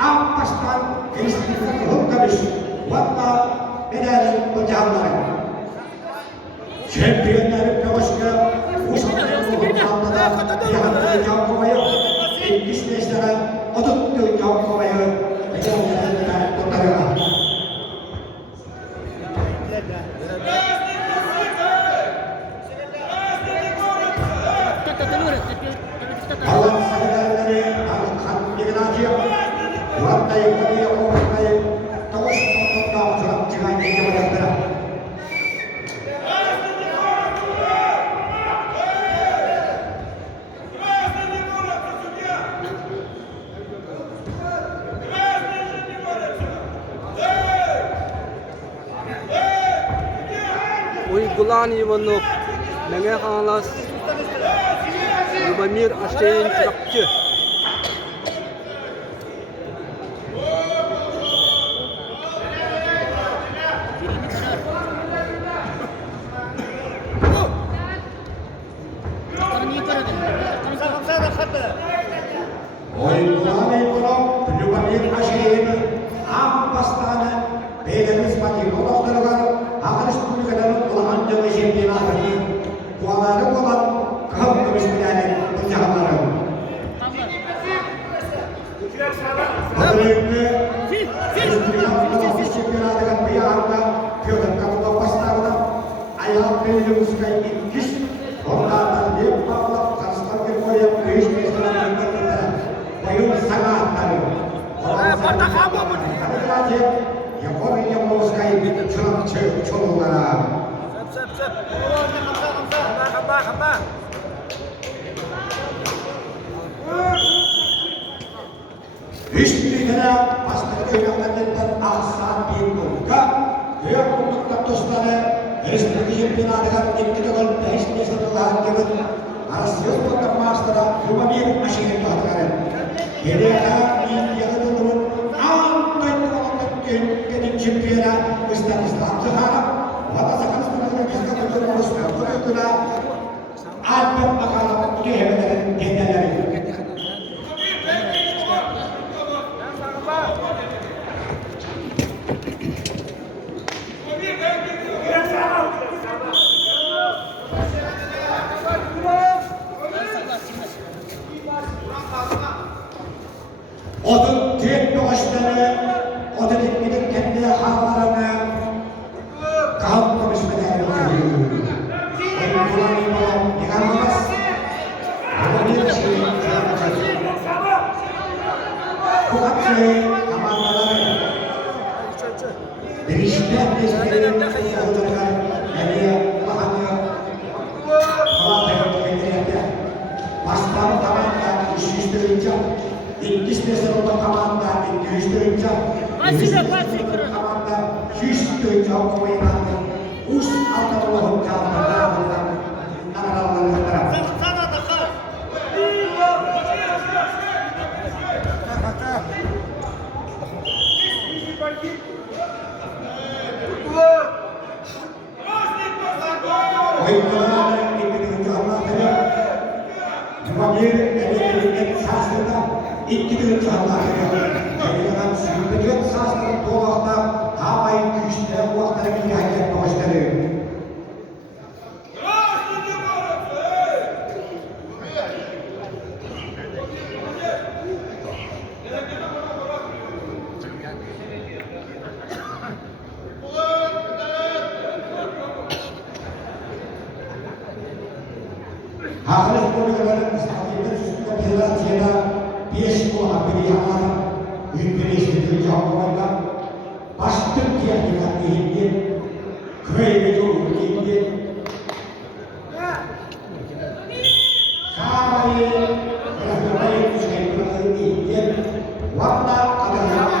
Ampastan Kristus Hukkamış Vatta Medali Hocamları Şempiyonları Kavaşka Uşaklar'ın ortamda da Yahatları Kavkova'yı İlgiç Neşler'e Aduttu Kavkova'yı Medali'ne kurtarıyor. Allah sahabatları Al-Khan Yegnaciya Vatta Yegnaciya Vatta'yı Kavaş Vatta'da Çıkan Yegnaciya Uygulanan Ivanov, Menge Kanglas, Lubomir Astein Trakçı. Uygulanan Ivanov, Lubomir Astein Ampastan Belarus Pati Moldova'da Hakan Respublika'nın olağan dövme şempiyonatının puanları olan Kahve Müslümanı Hocamları. Özellikle Respublika'nın şempiyonatının bir arada Kyoto Kamuda Pastar'da ayağı belli muskayı ilgiş onlardan bir bağla karşılar bir koya büyük meseleler yönetmenler bayım sanatları. Portakal mı? Yang muskay çoluklara. Sep. Kamba. Hiçbir kere pastaki köylerden ahsan bir bulka. Köy bulundukta dostları Respublika Şempiyonatı'ndan ikili gol hiçbir sınırlar gibi arasıyız bulunduğu maçlara Lubomir Astein tuhatları. Geriye India'da durun Kedin Şempiyona Üstten İslam Zahara Vata Sakal Üstü'nün Bizde Kutu'nun Üstü'nün Kutu'nun Alpen bakalım bu devletlerin kendileri. Odun tek başları o da gitmedi kendi hallarını kalmamış medeniyeti. Oyuncularıyla yıkanmaz. Bu bir şey yapacak. Bu kadar zamanları değişten değiştiğinin sayılarına geriye bakanıyor. Palatayı kendilerde baştan tamamda işleştirince İlgiç Neşler'de tamamda işleştirince tamamda işleştirince okumayınlandı. Us Allah'ın kârlarından Allah'ın Oyuncularla ilgili Allah'ın Lubomir Astein sahasında ikili Allah'ın oyuncular sürdürüyor sahasında bu vakta hamayın güçlere bu vaktara bir hareket başları. Hakan Respublika'nın İstanbul'da süslü federasyona 5 bu haberi yapan ülkeleştirici hükümetle başlık diye hildi, köy ve yolu hildi. Şabayı, bırakmayı düşünüyorlar hildi. Vatta adına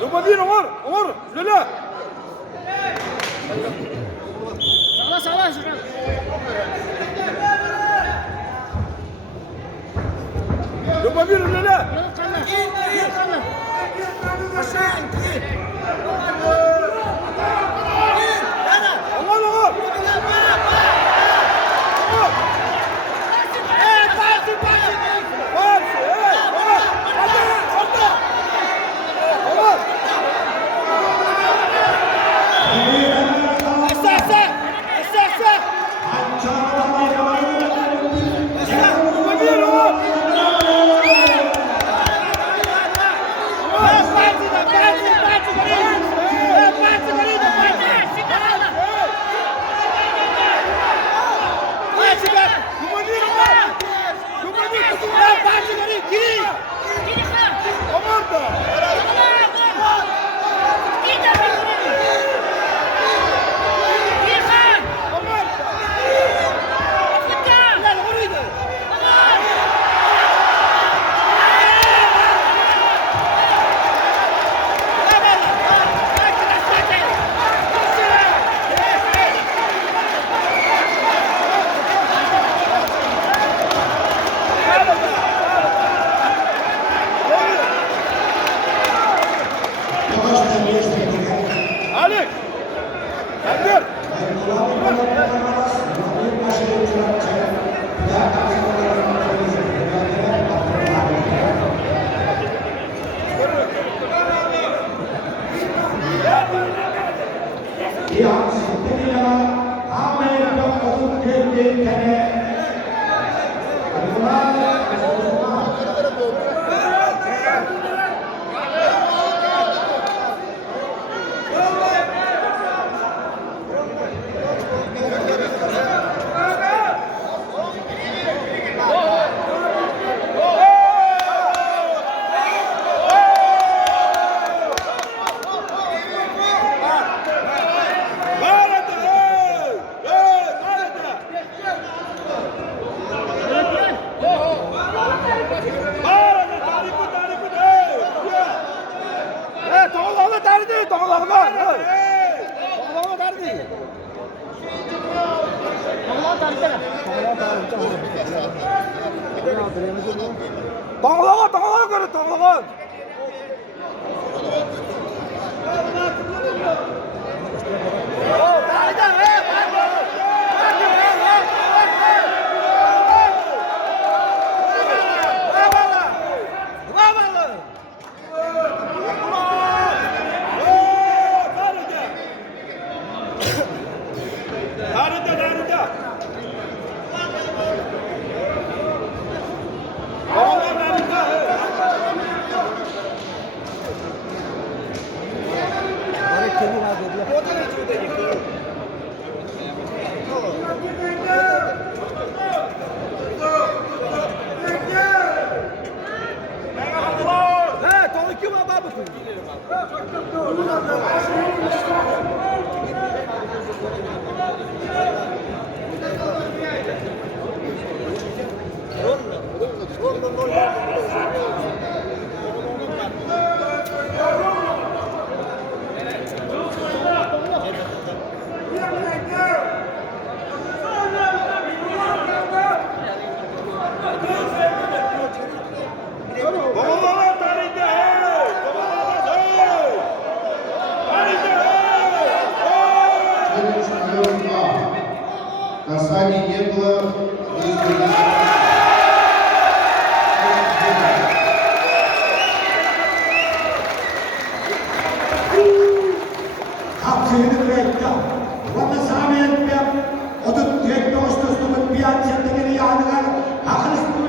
Rubadin Umar, Lila. Sağla şuradan. Rubadin Lila. Yok kanla. Umar. Alik. Hadir. Yang sebenarnya apa yang dilakukan kerja Tağlağa göre tağlağa. Касаний не было. Hakkını bıraktı. Valla sahne etmem. O da direkt dolaştı. Biat çektiğini yanılar. Hakkını